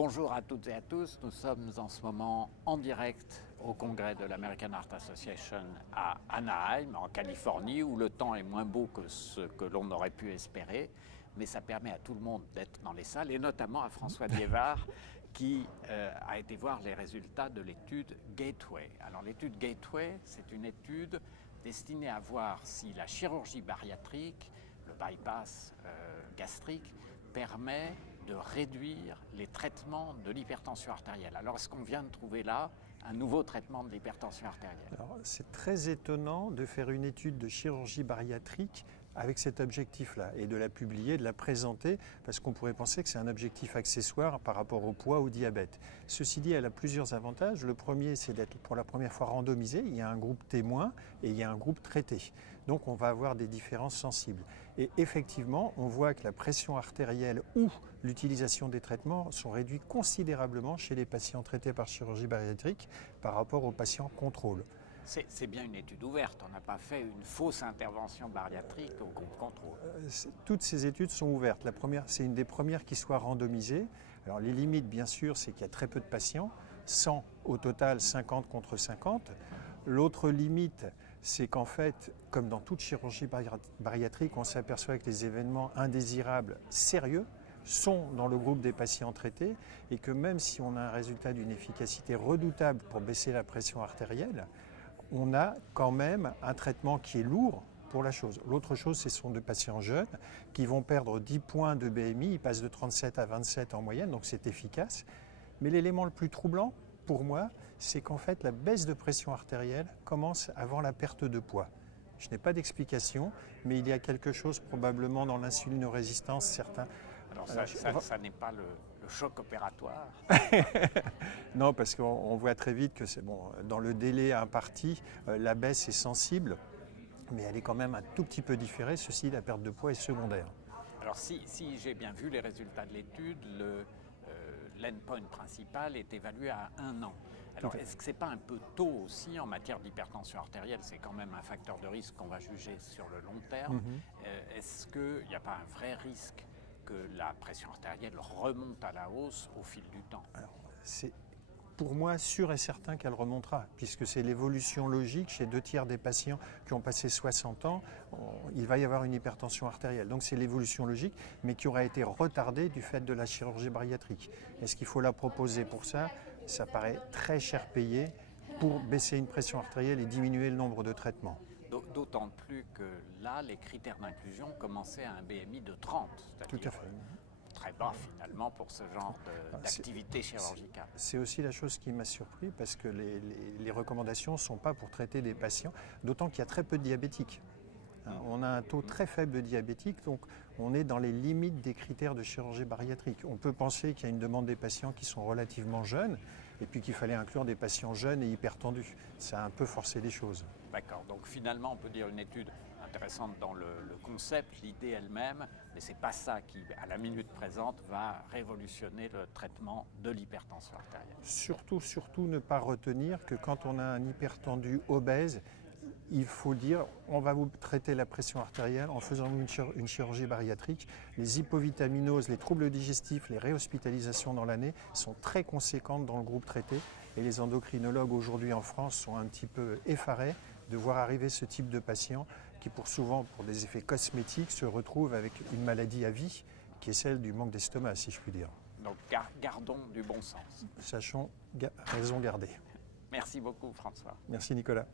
Bonjour à toutes et à tous, nous sommes en ce moment en direct au congrès de l'American Heart Association à Anaheim, en Californie, où le temps est moins beau que ce que l'on aurait pu espérer, mais ça permet à tout le monde d'être dans les salles, et notamment à François Liévard, qui a été voir les résultats de l'étude Gateway. Alors l'étude Gateway, c'est une étude destinée à voir si la chirurgie bariatrique, le bypass gastrique, permet de réduire les traitements de l'hypertension artérielle. Alors, est-ce qu'on vient de trouver là un nouveau traitement de l'hypertension artérielle? C'est très étonnant de faire une étude de chirurgie bariatrique avec cet objectif-là et de la publier, de la présenter, parce qu'on pourrait penser que c'est un objectif accessoire par rapport au poids, au diabète. Ceci dit, elle a plusieurs avantages. Le premier, c'est d'être pour la première fois randomisé. Il y a un groupe témoin et il y a un groupe traité. Donc on va avoir des différences sensibles. Et effectivement, on voit que la pression artérielle ou l'utilisation des traitements sont réduits considérablement chez les patients traités par chirurgie bariatrique par rapport aux patients contrôle. C'est bien une étude ouverte, on n'a pas fait une fausse intervention bariatrique au groupe contrôle. Toutes ces études sont ouvertes. La première, c'est une des premières qui soit randomisée. Alors les limites, bien sûr, c'est qu'il y a très peu de patients, 100 au total, 50 contre 50. L'autre limite, c'est qu'en fait, comme dans toute chirurgie bariatrique, on s'aperçoit que les événements indésirables sérieux sont dans le groupe des patients traités et que même si on a un résultat d'une efficacité redoutable pour baisser la pression artérielle, on a quand même un traitement qui est lourd pour la chose. L'autre chose, ce sont des patients jeunes qui vont perdre 10 points de BMI, ils passent de 37 à 27 en moyenne, donc c'est efficace. Mais l'élément le plus troublant, pour moi, c'est qu'en fait, la baisse de pression artérielle commence avant la perte de poids. Je n'ai pas d'explication, mais il y a quelque chose probablement dans l'insulinorésistance, certains. Alors ça n'est pas le choc opératoire. Non, parce qu'on voit très vite que c'est bon, dans le délai imparti, la baisse est sensible, mais elle est quand même un tout petit peu différée. Ceci, la perte de poids est secondaire. Alors si j'ai bien vu les résultats de l'étude, l'endpoint principal est évalué à 1 an. Alors est-ce que ce n'est pas un peu tôt aussi en matière d'hypertension artérielle? C'est quand même un facteur de risque qu'on va juger sur le long terme. Est-ce qu'il n'y a pas un vrai risque que la pression artérielle remonte à la hausse au fil du temps? Alors, c'est pour moi sûr et certain qu'elle remontera, puisque c'est l'évolution logique chez 2/3 des patients qui ont passé 60 ans, il va y avoir une hypertension artérielle. Donc c'est l'évolution logique, mais qui aura été retardée du fait de la chirurgie bariatrique. Est-ce qu'il faut la proposer pour ça? Ça paraît très cher payé pour baisser une pression artérielle et diminuer le nombre de traitements. D'autant plus que là, les critères d'inclusion commençaient à un BMI de 30, Tout à fait. Très bas finalement pour ce genre d'activité chirurgicale. C'est aussi la chose qui m'a surpris parce que les recommandations ne sont pas pour traiter des patients, d'autant qu'il y a très peu de diabétiques. On a un taux très faible de diabétiques, donc on est dans les limites des critères de chirurgie bariatrique. On peut penser qu'il y a une demande des patients qui sont relativement jeunes et puis qu'il fallait inclure des patients jeunes et hypertendus. Ça a un peu forcé les choses. D'accord, donc finalement on peut dire une étude intéressante dans le concept, l'idée elle-même, mais ce n'est pas ça qui, à la minute présente, va révolutionner le traitement de l'hypertension artérielle. Surtout ne pas retenir que quand on a un hypertendu obèse, il faut dire, on va vous traiter la pression artérielle en faisant une chirurgie bariatrique. Les hypovitaminoses, les troubles digestifs, les réhospitalisations dans l'année sont très conséquentes dans le groupe traité. Et les endocrinologues aujourd'hui en France sont un petit peu effarés de voir arriver ce type de patients qui souvent pour des effets cosmétiques se retrouvent avec une maladie à vie qui est celle du manque d'estomac, si je puis dire. Donc gardons du bon sens. Sachons raison garder. Merci beaucoup François. Merci Nicolas.